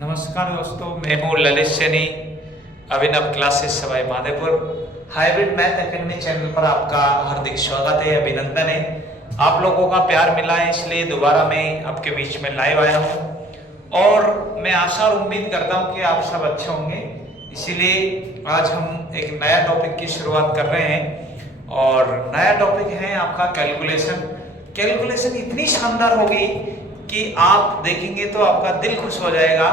नमस्कार दोस्तों, मैं हूँ Lalit Saini. Abhinav classes Sawai Madhopur hybrid math academy channel पर आपका हार्दिक स्वागत है, अभिनंदन है। आप लोगों का प्यार मिला है, इसलिए दोबारा मैं आपके बीच में लाइव आया हूँ और मैं आशा और उम्मीद करता हूँ कि आप सब अच्छे होंगे। इसीलिए आज हम एक नया टॉपिक की शुरुआत कर रहे हैं और नया टॉपिक है आपका कैलकुलेशन। कैलकुलेशन इतनी शानदार होगी कि आप देखेंगे तो आपका दिल खुश हो जाएगा।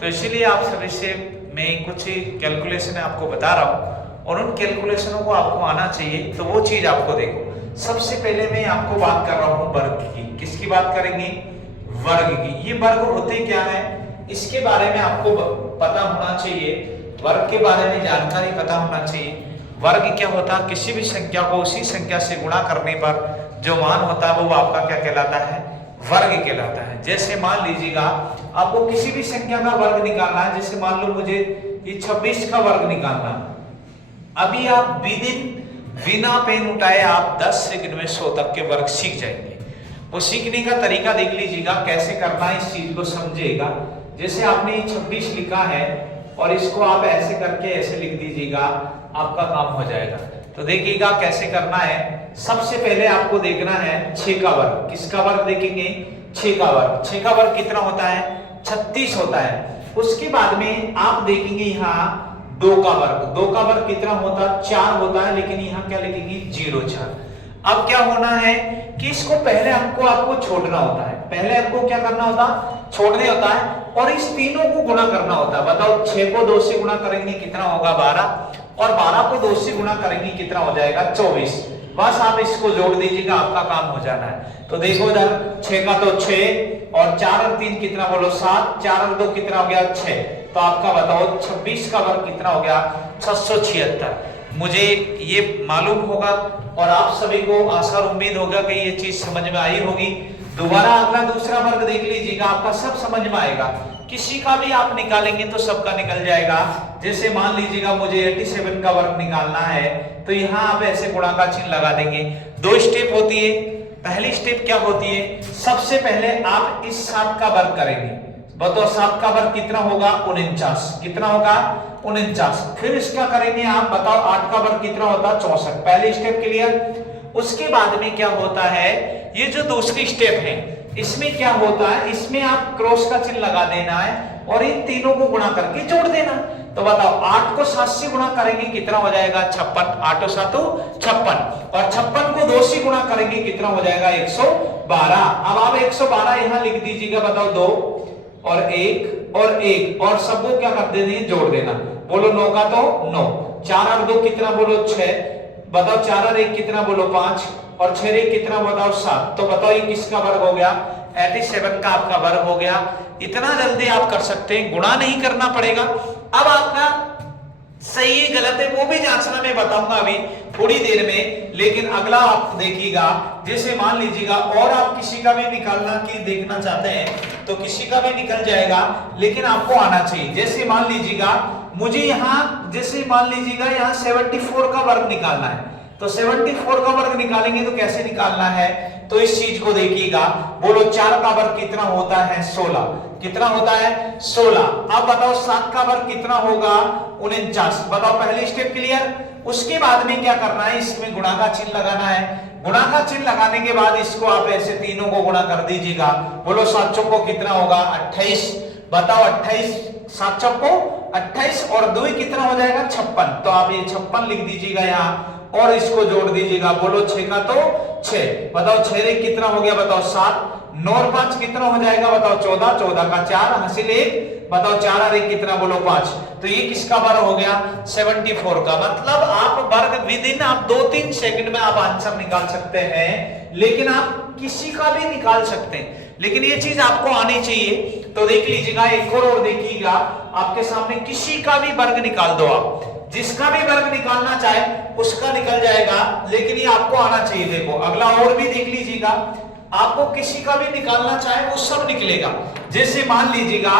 तो इसीलिए आप सभी से मैं कुछ कैलकुलेशन आपको बता रहा हूँ और उन कैलकुलेशनों को आपको आना चाहिए, तो वो चीज आपको देखो। सबसे पहले मैं आपको बात कर रहा हूँ वर्ग की। किसकी बात करेंगे? वर्ग की। ये वर्ग होते क्या है, इसके बारे में आपको पता होना चाहिए। वर्ग के बारे में जानकारी पता होना चाहिए। वर्ग क्या होता है? किसी भी संख्या को उसी संख्या से गुणा करने पर जो मान होता है वो आपका क्या कहलाता है? वर्ग कहलाता है। जैसे मान लीजिएगा आपको किसी भी संख्या का वर्ग निकालना है, जैसे मान लो मुझे ये 26 का वर्ग निकालना। अभी आप बिना पेन उठाए आप 10 सेकंड में 100 तक के वर्ग सीख जाएंगे। वो सीखने का तरीका देख लीजिएगा कैसे करना है, इस चीज को समझिएगा। जैसे आपने 26 लिखा है और इसको आप ऐसे करके ऐसे लिख दीजिएगा, आपका काम हो जाएगा। तो देखिएगा कैसे करना है। सबसे पहले आपको देखना है 6 का वर्ग। किसका वर्ग देखेंगे? 6 का वर्ग। 6 का वर्ग कितना होता है? 36 होता है। उसके बाद में आप देखेंगे यहाँ 2 का वर्ग। 2 का वर्ग कितना होता है? 4 होता है, लेकिन यहाँ क्या लिखेंगे? 0 4। अब क्या होना है कि इसको पहले अंक को आपको छोड़ना होता है। पहले अंक को क्या करना होता? छोड़ने होता है और इस तीनों को गुणा करना होता है। बताओ 6 को 2 से गुणा करेंगे कितना होगा? 12 और 12 को 2 से गुणा करेंगे कितना हो जाएगा? 24। बस आप इसको जोड़ दीजिएगा, आपका काम हो जाना है। तो देखो इधर 6 का तो 6 और 4 और 3 कितना बोलो? 7। 4 और 2 कितना हो गया? 6। तो आपका बताओ 26 का वर्ग कितना हो गया? 676। मुझे ये मालूम होगा और आप सभी को आशा और उम्मीद होगा कि ये चीज समझ में आई होगी। दोबारा अगला दूसरा वर्ग देख लीजिएगा, आपका सब समझ में आएगा। किसी का भी आप निकालेंगे तो सबका निकल जाएगा। जैसे मान लीजिएगा मुझे 87 का वर्ग निकालना है, तो यहाँ आप ऐसे गुणा का चिन्ह लगा देंगे। 2 स्टेप होती है। पहली स्टेप क्या होती है? सबसे पहले आप इस 7 का वर्ग करेंगे। बताओ 7 का वर्ग कितना होगा? 49। कितना होगा? 49। फिर इसका करेंगे आप, बताओ 8 का वर्ग कितना होता? 64। पहली स्टेप क्लियर। उसके बाद में क्या होता है, ये जो दूसरी स्टेप है इसमें क्या होता है, इसमें आप क्रॉस का चिन्ह लगा देना है और इन तीनों को गुणा करके जोड़ देना। तो बताओ 8 को 7 से गुणा करेंगे कितना हो जाएगा? 56। 8 और 7 56 और 56 को 2 से गुणा करेंगे कितना हो जाएगा? 112। अब आप 112 यहां लिख दीजिएगा। बताओ 2 और 1 और 1 और सबको क्या कर देना? जोड़ देना। बोलो 9 का तो 9। 4 और 2 कितना बोलो? 6। बताओ 4 और 1 कितना बोलो? 5 और 6 1 कितना बताओ? 7। तो बताओ ये किसका वर्ग हो गया? 87 का आपका वर्ग हो गया। इतना जल्दी आप कर सकते हैं, गुणा नहीं करना पड़ेगा। अब आपका सही है गलत है वो भी जांचना मैं बताऊंगा अभी थोड़ी देर में, लेकिन अगला आप देखिएगा। जैसे मान लीजिएगा और आप किसी का भी निकालना की देखना चाहते हैं तो किसी का भी निकल जाएगा, लेकिन आपको आना चाहिए। जैसे मान लीजिएगा मुझे यहाँ, जैसे मान लीजिएगा यहाँ 74 का वर्ग निकालना है, तो 74 का वर्ग निकालेंगे तो कैसे निकालना है? तो इस चीज को देखिएगा। बोलो 4 का वर्ग कितना होता है? 16। कितना होता है? 16। अब बताओ 7 का वर्ग कितना होगा? 49। बताओ पहली स्टेप क्लियर। उसके बाद में क्या करना है, इसमें गुणा का चिन्ह लगाना है। गुणा का चिन्ह लगाने के बाद इसको आप ऐसे तीनों को गुणा कर दीजिएगा। बोलो 7 चौको कितना होगा? 28। बताओ 28 7 चौको 28 और 2 कितना हो जाएगा? 56। तो आप ये 56 लिख दीजिएगा यहाँ और इसको जोड़ दीजिएगा। बोलो 6 का तो 6। बताओ 6 1 कितना हो गया? बताओ 7। 9 और 5 कितना हो जाएगा? बताओ 14। 14 का 4 हासिल 1। बताओ 4 और 1 कितना बोलो? 5। तो ये किसका वर्ग हो गया? 74 का। मतलब आप वर्ग विदिन आप 2-3 सेकंड में आप आंसर निकाल सकते हैं, लेकिन आप किसी का भी निकाल सकते हैं, लेकिन ये चीज आपको आनी चाहिए। तो देख लीजिएगा एक और देखिएगा, आपके सामने किसी का भी वर्ग निकाल दो। आप जिसका भी वर्ग निकालना चाहे उसका निकल जाएगा, लेकिन ये आपको आना चाहिए। देखो अगला और भी देख लीजिएगा, आपको किसी का भी निकालना चाहे वो सब निकलेगा। जैसे मान लीजिएगा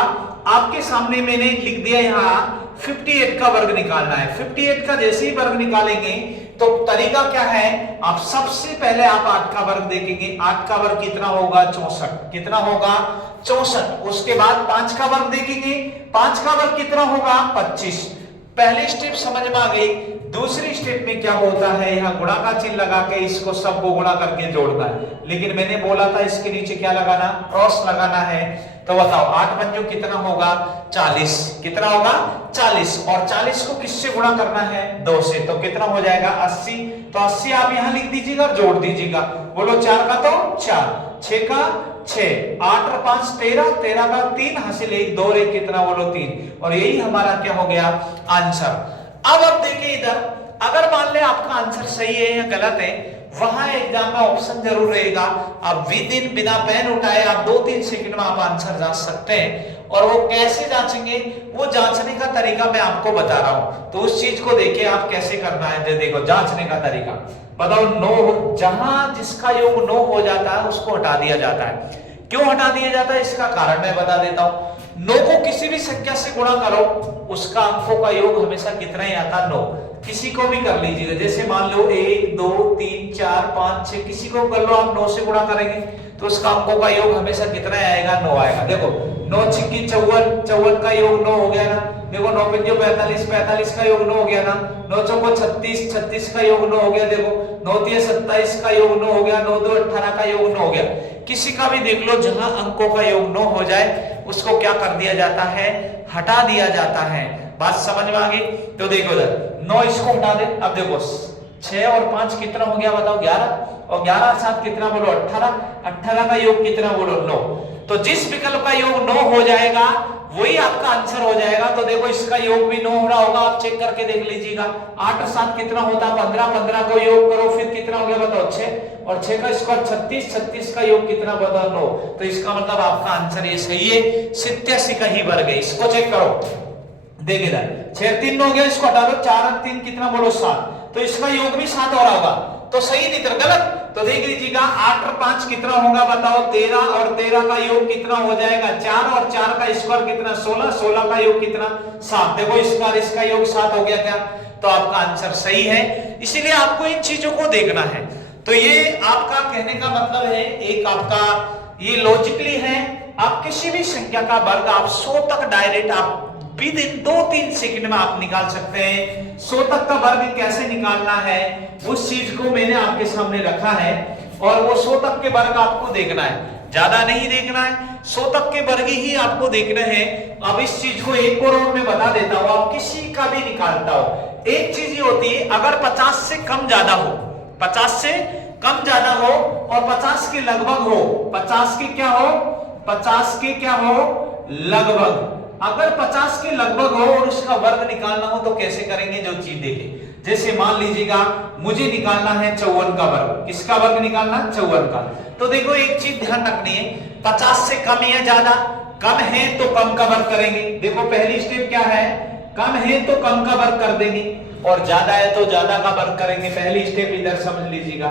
आपके सामने मैंने लिख दिया यहाँ 58 का वर्ग निकालना है। 58 का जैसे ही वर्ग निकालेंगे तो तरीका क्या है, आप सबसे पहले आप 8 का वर्ग देखेंगे, 8 का वर्ग कितना होगा 64, कितना होगा 64। उसके बाद 5 का वर्ग देखेंगे, 5 का वर्ग कितना होगा 25। पहली स्टेप समझ में आ गई। दूसरी स्टेप में क्या होता है, यहाँ गुणा का चिन्ह लगा के इसको सब को गुणा करके जोड़ना है, लेकिन मैंने बोला था इसके नीचे क्या लगाना, क्रॉस लगाना है। तो बताओ 8 पंजों कितना होगा 40, कितना होगा 40, और 40 को किससे गुणा करना है 2 से, तो कितना हो जाएगा 80। तो 80 आप यहां लिख दीजिएगा, जोड़ दीजिएगा। बोलो 4 का तो 4, 6 का 6, 8 और 5 13, 13 का 3 हासिल 1, 2 और 1 कितना, बोलो 3। और यही हमारा क्या हो गया आंसर। अब आप देखिए इधर, अगर मान ले आपका आंसर सही है या गलत है, वहां एग्जाम में ऑप्शन जरूर रहेगा। आप विद इन बिना पेन उठाए आप 2-3 सेकंड में आप आंसर जांच सकते हैं। और वो कैसे जांचेंगे, वो जांचने का तरीका मैं आपको बता रहा हूं, तो उस चीज को देखिए आप कैसे करना है। देखो जांचने का तरीका बताओ, नो जहां जिसका योग 9 हो जाता है उसको हटा दिया जाता है। क्यों हटा दिया जाता है, इसका कारण मैं बता देता हूं। 9 को किसी भी संख्या से गुणा करो, उसका अंकों का योग हमेशा कितना ही आता, 9। किसी को भी कर लीजिएगा, जैसे मान लो 1 2 3 4 5 6, किसी को कर लो आप 9 से गुणा करेंगे तो उसका अंकों का योग हमेशा कितना आएगा, 9 आएगा। देखो 9 छिक्की 54, 54 का योग 9 हो गया ना। देखो 9 पंजे 45, 45 का योग 9 हो गया ना। 9 चौको 36, 36 का योग 9 हो गया। देखो 9 तिया 27 का योग 9 हो गया। 9 दो 18 का योग 9 हो गया। किसी का भी देख लो, जहां अंकों का योग 9 हो जाए उसको क्या कर दिया जाता है, हटा दिया जाता है। बात समझ में आ गई। तो देखो इधर 9 इसको हटा दे। अब देखो 6 और 5 कितना हो गया बताओ, 11, और 11 और 7 कितना, बोलो 18, 18 का योग कितना, बोलो 9। तो जिस विकल्प का योग 9 हो जाएगा वही आपका आंसर हो जाएगा। तो देखो इसका योग भी 9 हो रहा होगा, आप चेक करके देख लीजिएगा। 8 और 7 कितना होता है, 15, 15 को योग करो फिर कितना हो गया बताओ 6, और 6 का स्क्वायर 36, 36 का योग कितना बताओ 9। तो इसका मतलब आपका आंसर ये सही है, 87 का ही वर्ग है। इसको चेक करो, देख इधर 6 3 हो गया, इसको हटा दो, 4 और 3 कितना, बोलो 7। तो इसका योग भी 7 हो रहा होगा, तो सही नहीं तो गलत। तो देख लीजिएगा 8 और 5 कितना होगा बताओ 13, और 13 का योग कितना हो जाएगा 4, और 4 का स्क्वायर कितना 16, 16 का योग कितना 7। देखो इसका योग 7 हो गया क्या, तो आपका आंसर सही है। इसीलिए आपको इन चीजों को देखना है। तो ये आपका कहने का मतलब है, एक आपका ये लॉजिकली है, आप किसी भी संख्या का वर्ग आप 100 तक डायरेक्ट आप विद इन 2-3 सेकंड में आप निकाल सकते हैं। 100 तक का वर्ग कैसे निकालना है उस चीज को मैंने आपके सामने रखा है, और वो 100 तक के वर्ग आपको देखना है, ज्यादा नहीं देखना है, 100 तक के वर्ग ही आपको देखना है। अब इस चीज को एक और मैं बता देता हूं, आप किसी का भी निकालता हो, एक चीज ये होती है, अगर 50 से कम ज्यादा हो, 50 से कम ज्यादा हो और 50 के लगभग हो, 50 के क्या हो, 50 के क्या हो लगभग, अगर 50 के लगभग हो और उसका वर्ग निकालना हो तो कैसे करेंगे, जो चीज देखे। जैसे मान लीजिएगा मुझे निकालना है 54 का वर्ग, किसका वर्ग निकालना, 54 का। तो देखो एक चीज ध्यान रखनी है, 50 से कम या ज्यादा, कम है तो कम का वर्ग करेंगे। देखो पहली स्टेप क्या है, कम है तो कम का वर्ग कर देंगे, और ज्यादा है तो ज्यादा का वर्ग करेंगे। पहली स्टेप इधर समझ लीजिएगा,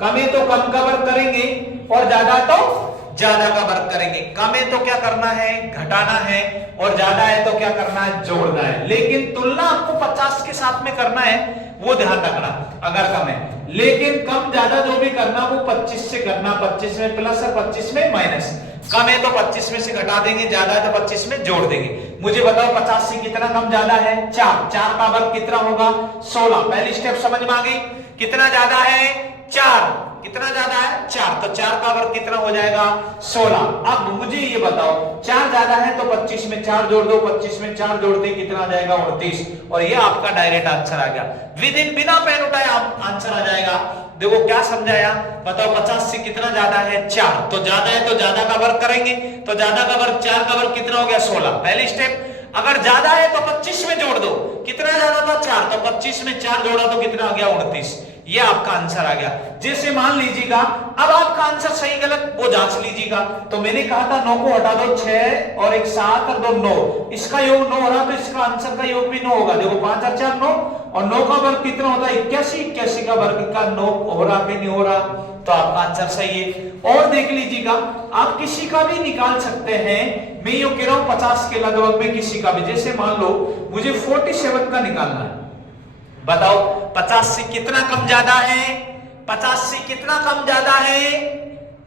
कम है तो कम का वर्ग करेंगे, और ज्यादा तो ज्यादा का वर्ग करेंगे। कम है तो क्या करना है, घटाना है, और ज्यादा है तो क्या करना है, जोड़ना है। लेकिन तुलना आपको 50 के साथ में करना है, वो ध्यान रखना अगर कम है। लेकिन कम ज्यादा जो भी करना वो 25 से करना, 25 में प्लस और 25 में माइनस। कम है तो 25 में से घटा देंगे, ज्यादा है तो 25 में जोड़ देंगे। मुझे बताओ 50 से कितना कम ज्यादा है, 4, 4 का वर्ग कितना होगा 16। पहली स्टेप समझ में आ गई, कितना ज्यादा है 4, कितना ज्यादा है 4, तो 4 का वर्ग कितना हो जाएगा 16। अब मुझे ये बताओ 4 ज्यादा है तो 25 में 4 जोड़ दो, 25 में 4 जोड़ते कितना आ जाएगा 29, और ये आपका डायरेक्ट आंसर आ गया। विद इन बिना पेन उठाए आप आंसर आ जाएगा। देखो क्या समझाया, बताओ 50 से कितना ज्यादा है 4, तो ज्यादा है तो ज्यादा का वर्ग करेंगे, तो ज्यादा का वर्ग 4 का वर्ग कितना हो गया 16। पहली स्टेप, अगर ज्यादा है तो 25 में जोड़ दो, कितना ज्यादा था 4, तो 25 में 4 जोड़ा तो कितना आ गया 29। ये आपका आंसर आ गया। जैसे मान लीजिएगा अब आपका आंसर सही गलत वो जांच लीजिएगा। तो मैंने कहा था 9 को हटा दो, 6 और 1 7 और 2 9, इसका योग 9 हो रहा, तो इसका आंसर का योग भी 9 होगा। देखो 5 और 4 9, और 9 का वर्ग कितना होता है 81, 81 का वर्ग का 9 हो रहा कि नहीं हो रहा, तो आपका आंसर सही है। और देख लीजिएगा आप किसी का भी निकाल सकते हैं, मैं ये कह रहा हूं 50 के लगभग में किसी का भी। जैसे मान लो मुझे 47 का निकालना है, बताओ 50 से कितना कम ज्यादा है? 50 से कितना कम ज्यादा है?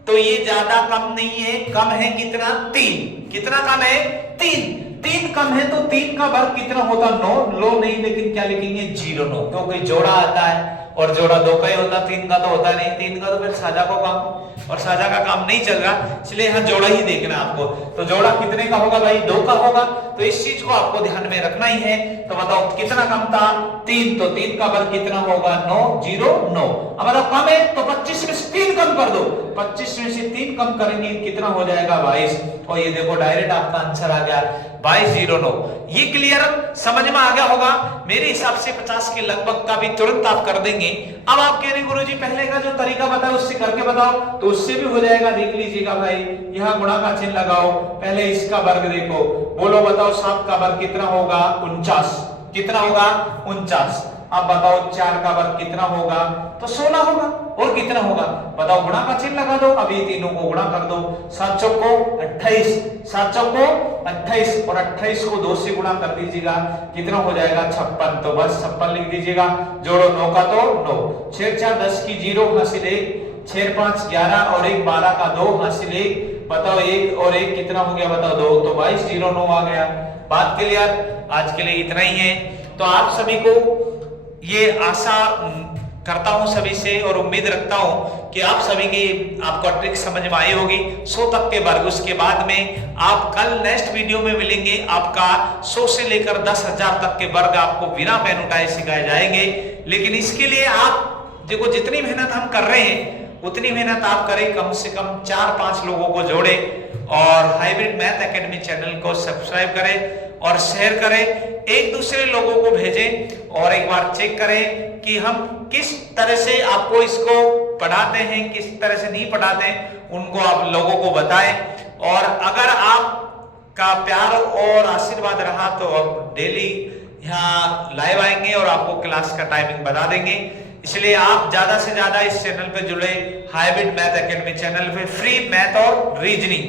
तो ये ज्यादा कम नहीं है, कम है कितना? 3। कितना कम है? 3। 3 कम है तो 3 का वर्ग कितना होता? 9। लो नहीं, लेकिन क्या लिखेंगे? 0 9, क्योंकि जोड़ा आता है और जोड़ा 2 का ही होता, 3 का तो होता नहीं। 3 का तो फिर साझा को काम, और साझा का काम नहीं चल रहा, इसलिए यहाँ जोड़ा ही देखना आपको। तो जोड़ा कितने का होगा भाई? 2 का होगा। तो इस चीज को आपको ध्यान में रखना ही है। तो बताओ कितना कम था? 3। तो 3 का वर्ग कितना होगा? 9 0 9। अब बताओ कम है तो 25 में से 3 कम कर दो। 25 में से 3 कम करेंगे कितना हो जाएगा? 22। और ये देखो डायरेक्ट आपका आंसर आ गया 22 0 9। ये क्लियर समझ में आ गया होगा मेरे हिसाब से। 50 के लगभग का भी तुरंत आप कर देंगे। अब आप कह रहे गुरुजी पहले का जो तरीका बताया उससे करके बताओ, तो उससे भी हो जाएगा। देख लीजिएगा भाई, यहाँ गुणा का चिन्ह लगाओ, पहले इसका वर्ग देखो, बोलो बताओ 7 का वर्ग कितना होगा? 49। कितना होगा? 49। अब बताओ 4 का वर्ग कितना होगा? तो 16 होगा। और कितना होगा? बताओ, गुणा का चिन्ह लगा दो, अब ये तीनों को गुणा कर दो। 7 चौको 28, 7 चौको 28, और 28 को 2 से गुणा कर दीजिएगा, कितना हो जाएगा? 56। तो बस 56 लिख दीजिएगा। जोड़ो 9 का तो 9, 6 4 10 की 0 हासिल 1, 6 5 11 और 1 12 का 2 हासिल 1। बताओ 1 और 1 कितना हो गया? बताओ 2। तो 22 0 9 आ गया। बात क्लियर? आज के लिए इतना ही है। तो आप सभी को ये आशा करता हूं सभी से, और उम्मीद रखता हूं कि आप सभी की आपको ट्रिक समझ में आई होगी। 100 तक के वर्ग, उसके बाद में आप कल नेक्स्ट वीडियो में मिलेंगे। आपका 100 से लेकर 10,000 तक के वर्ग आपको बिना पेन उठाए सिखाए जाएंगे। लेकिन इसके लिए आप देखो, जितनी मेहनत हम कर रहे हैं उतनी मेहनत आप करें, कम से कम 4-5 लोगों को जोड़े, और हाइब्रिड मैथ एकेडमी चैनल को सब्सक्राइब करें और शेयर करें, एक दूसरे लोगों को भेजें, और एक बार चेक करें कि हम किस तरह से आपको इसको पढ़ाते हैं, किस तरह से नहीं पढ़ाते हैं, उनको आप लोगों को बताएं। और अगर आपका प्यार और आशीर्वाद रहा तो अब डेली यहाँ लाइव आएंगे और आपको क्लास का टाइमिंग बता देंगे। इसलिए आप ज्यादा से ज्यादा इस चैनल पे जुड़े, हाइब्रिड मैथ एकेडमी चैनल पे फ्री मैथ और रीजनिंग,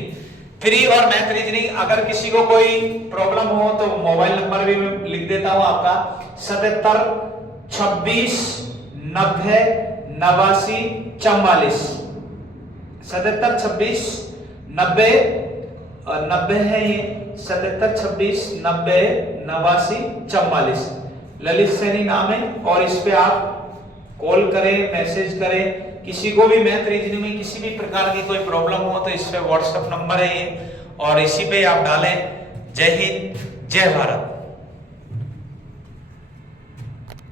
फ्री और मैथ रीजनिंग। अगर किसी को कोई प्रॉब्लम हो तो मोबाइल नंबर भी मैं लिख देता हूं आपका, 77 26 90 89 44। 77 26 90 90 है ये, 77 26 90 89 44। ललित सैनी नाम है, और इस पे आप कॉल करें, मैसेज करें। किसी को भी मैथ रीजनिंग में किसी भी प्रकार की कोई प्रॉब्लम हो तो इस पे व्हाट्सएप नंबर है ये, और इसी पे आप डालें। जय हिंद, जय भारत।